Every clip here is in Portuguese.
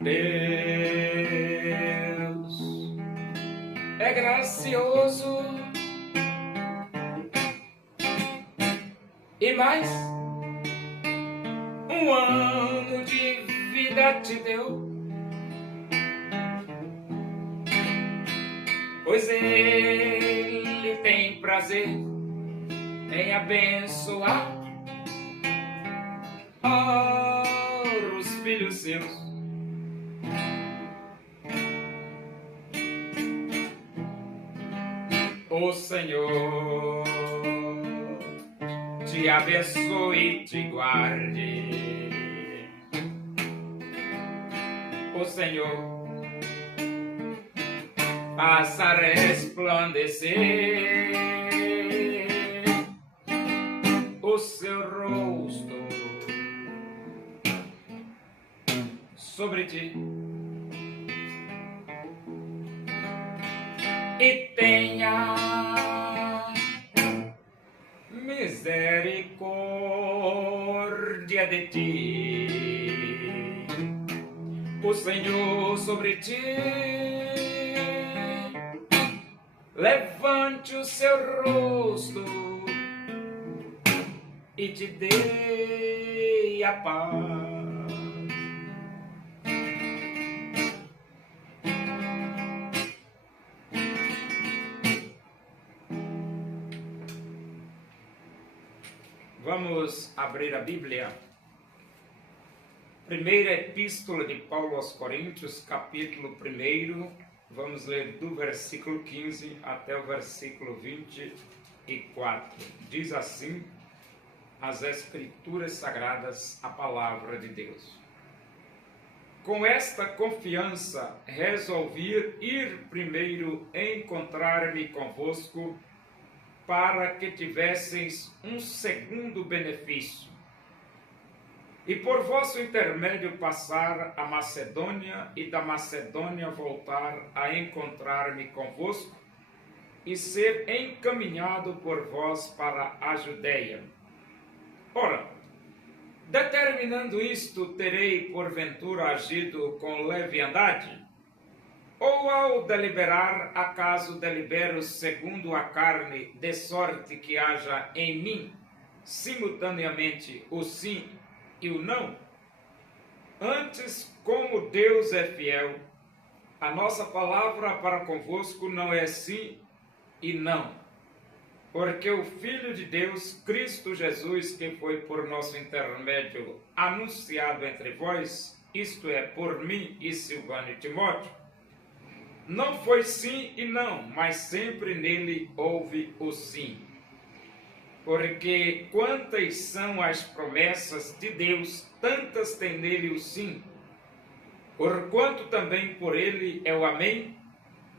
Deus é gracioso e mais um ano de vida te deu, pois Ele tem prazer em abençoar os filhos seus. O Senhor te abençoe e te guarde. O Senhor faça resplandecer o seu rosto sobre ti e tenha misericórdia de ti. O Senhor sobre ti levante o seu rosto e te dê a paz. Vamos abrir a Bíblia. Primeira Epístola de Paulo aos Coríntios, capítulo 1. Vamos ler do versículo 15 até o versículo 24. Diz assim as Escrituras Sagradas, a Palavra de Deus. Com esta confiança resolvi ir primeiro encontrar-me convosco, para que tivesseis um segundo benefício, e por vosso intermédio passar a Macedônia, e da Macedônia voltar a encontrar-me convosco, e ser encaminhado por vós para a Judéia. Ora, determinando isto, terei porventura agido com leviandade? Ou ao deliberar, acaso delibero segundo a carne, de sorte que haja em mim simultaneamente o sim e o não? Antes, como Deus é fiel, a nossa palavra para convosco não é sim e não. Porque o Filho de Deus, Cristo Jesus, que foi por nosso intermédio anunciado entre vós, isto é, por mim e Silvano e Timóteo, não foi sim e não, mas sempre nele houve o sim. Porque quantas são as promessas de Deus, tantas tem nele o sim. Porquanto também por ele é o amém,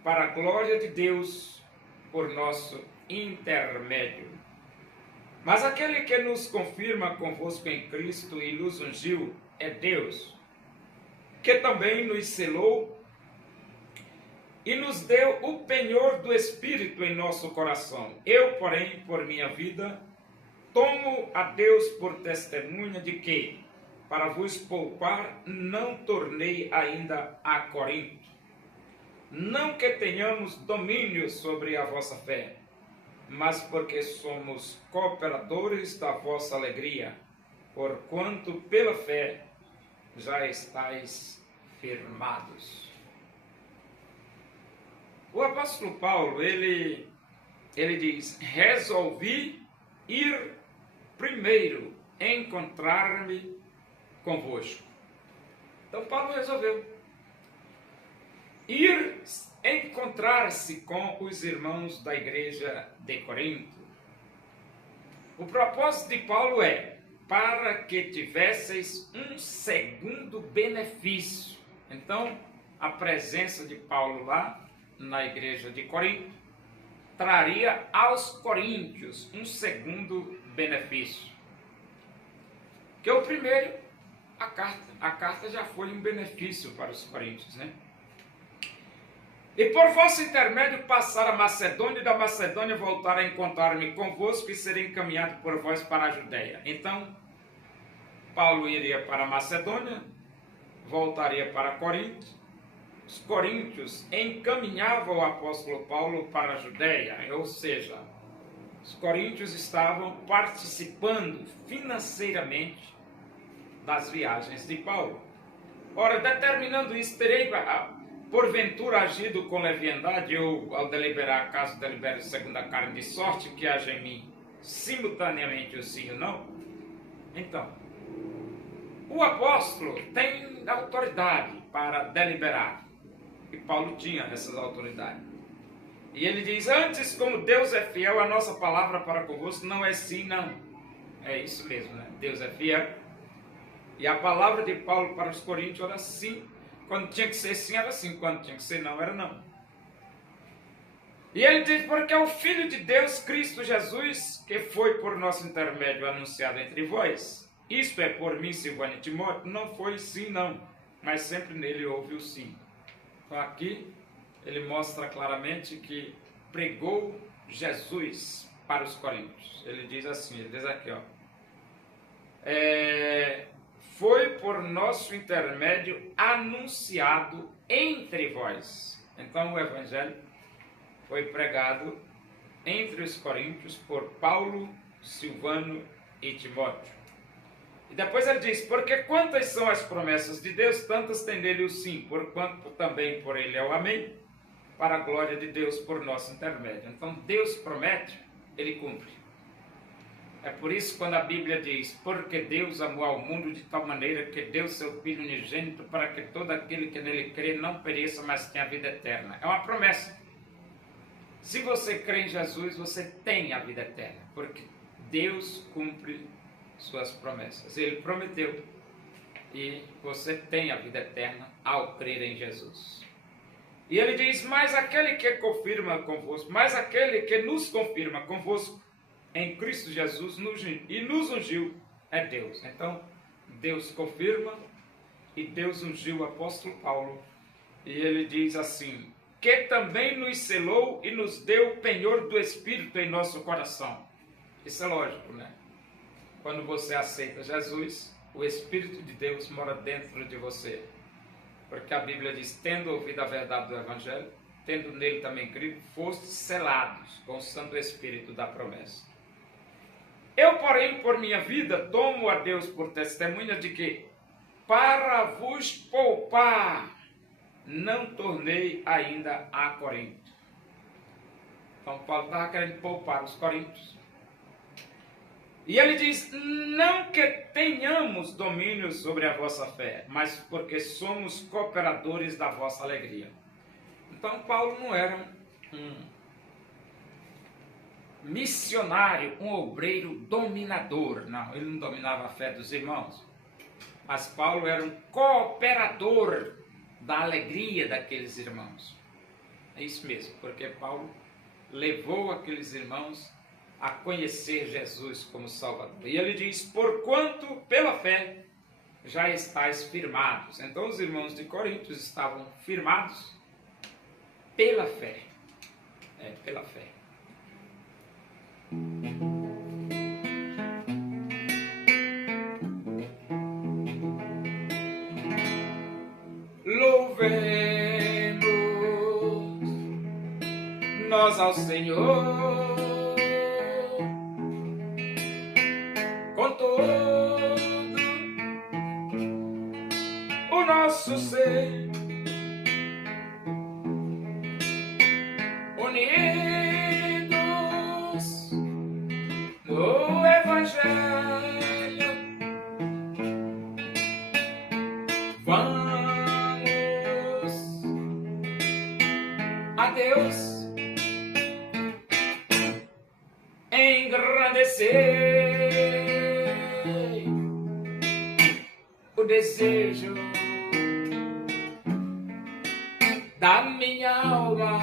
para a glória de Deus, por nosso intermédio. Mas aquele que nos confirma convosco em Cristo e nos ungiu é Deus, que também nos selou e nos deu o penhor do Espírito em nosso coração. Eu, porém, por minha vida, tomo a Deus por testemunha de que, para vos poupar, não tornei ainda a Corinto. Não que tenhamos domínio sobre a vossa fé, mas porque somos cooperadores da vossa alegria, porquanto pela fé já estáis firmados. O apóstolo Paulo, ele diz, resolvi ir primeiro encontrar-me convosco. Então Paulo resolveu ir encontrar-se com os irmãos da igreja de Corinto. O propósito de Paulo é para que tivesseis um segundo benefício. Então, a presença de Paulo lá na igreja de Corinto traria aos coríntios um segundo benefício. Que o primeiro, a carta. A carta já foi um benefício para os coríntios, né? E por vosso intermédio passar a Macedônia, e da Macedônia voltar a encontrar-me convosco e ser encaminhado por vós para a Judéia. Então, Paulo iria para a Macedônia, voltaria para Corinto. Os coríntios encaminhavam o apóstolo Paulo para a Judéia, ou seja, os coríntios estavam participando financeiramente das viagens de Paulo. Ora, determinando isso, terei porventura agido com leviandade, ou ao deliberar, caso delibere segundo a carne, de sorte que haja em mim simultaneamente o sim e o não? Então, o apóstolo tem autoridade para deliberar, e Paulo tinha essas autoridades. E ele diz: antes, como Deus é fiel, a nossa palavra para convosco não é sim, não. É isso mesmo, né? Deus é fiel. E a palavra de Paulo para os coríntios era sim. Quando tinha que ser sim, era sim. Quando tinha que ser não, era não. E ele diz: porque é o Filho de Deus, Cristo Jesus, que foi por nosso intermédio anunciado entre vós. Isto é, por mim, Silvano e Timóteo, não foi sim, não. Mas sempre nele houve o sim. Então aqui ele mostra claramente que pregou Jesus para os coríntios. Ele diz assim, ele diz aqui, ó. Foi por nosso intermédio anunciado entre vós. Então o evangelho foi pregado entre os coríntios por Paulo, Silvano e Timóteo. E depois ele diz: porque quantas são as promessas de Deus, tantas tem nele o sim, porquanto também por ele é o amém, para a glória de Deus por nosso intermédio. Então Deus promete, ele cumpre. É por isso quando a Bíblia diz: porque Deus amou ao mundo de tal maneira que deu seu Filho unigênito para que todo aquele que nele crê não pereça, mas tenha a vida eterna. É uma promessa. Se você crê em Jesus, você tem a vida eterna, porque Deus cumpre suas promessas. Ele prometeu e você tem a vida eterna ao crer em Jesus. E ele diz: mas aquele que confirma convosco, mas aquele que nos confirma convosco em Cristo Jesus e nos ungiu é Deus. Então Deus confirma e Deus ungiu o apóstolo Paulo. E ele diz assim: que também nos selou e nos deu o penhor do Espírito em nosso coração. Isso é lógico, né? Quando você aceita Jesus, o Espírito de Deus mora dentro de você. Porque a Bíblia diz: tendo ouvido a verdade do Evangelho, tendo nele também crido, fostes selados com o Santo Espírito da promessa. Eu, porém, por minha vida, tomo a Deus por testemunha de que, para vos poupar, não tornei ainda a Corinto. Então Paulo estava querendo poupar os coríntios. E ele diz: não que tenhamos domínio sobre a vossa fé, mas porque somos cooperadores da vossa alegria. Então Paulo não era um missionário, um obreiro dominador. Não, ele não dominava a fé dos irmãos. Mas Paulo era um cooperador da alegria daqueles irmãos. É isso mesmo, porque Paulo levou aqueles irmãos a conhecer Jesus como Salvador. E ele diz: porquanto pela fé já estáis firmados. Então os irmãos de Corinto estavam firmados pela fé. Pela fé. Louvemos nós ao Senhor com todo o nosso ser, unidos no Evangelho. Vamos a Deus engrandecer o desejo da minha alma,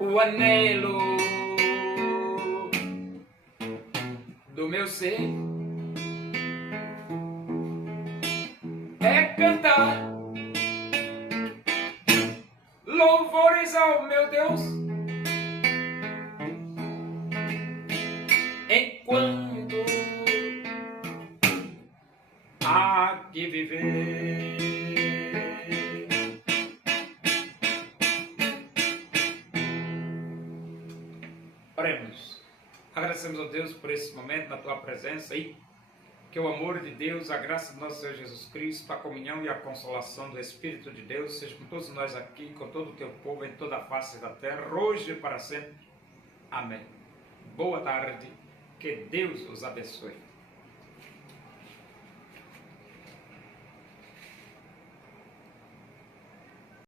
o anelo do meu ser é cantar louvores ao meu Deus, enquanto Oremos. Agradecemos a Deus por esse momento na tua presença e que o amor de Deus, a graça do nosso Senhor Jesus Cristo, a comunhão e a consolação do Espírito de Deus seja com todos nós aqui, com todo o teu povo em toda a face da terra, hoje e para sempre. Amém. Boa tarde, que Deus os abençoe.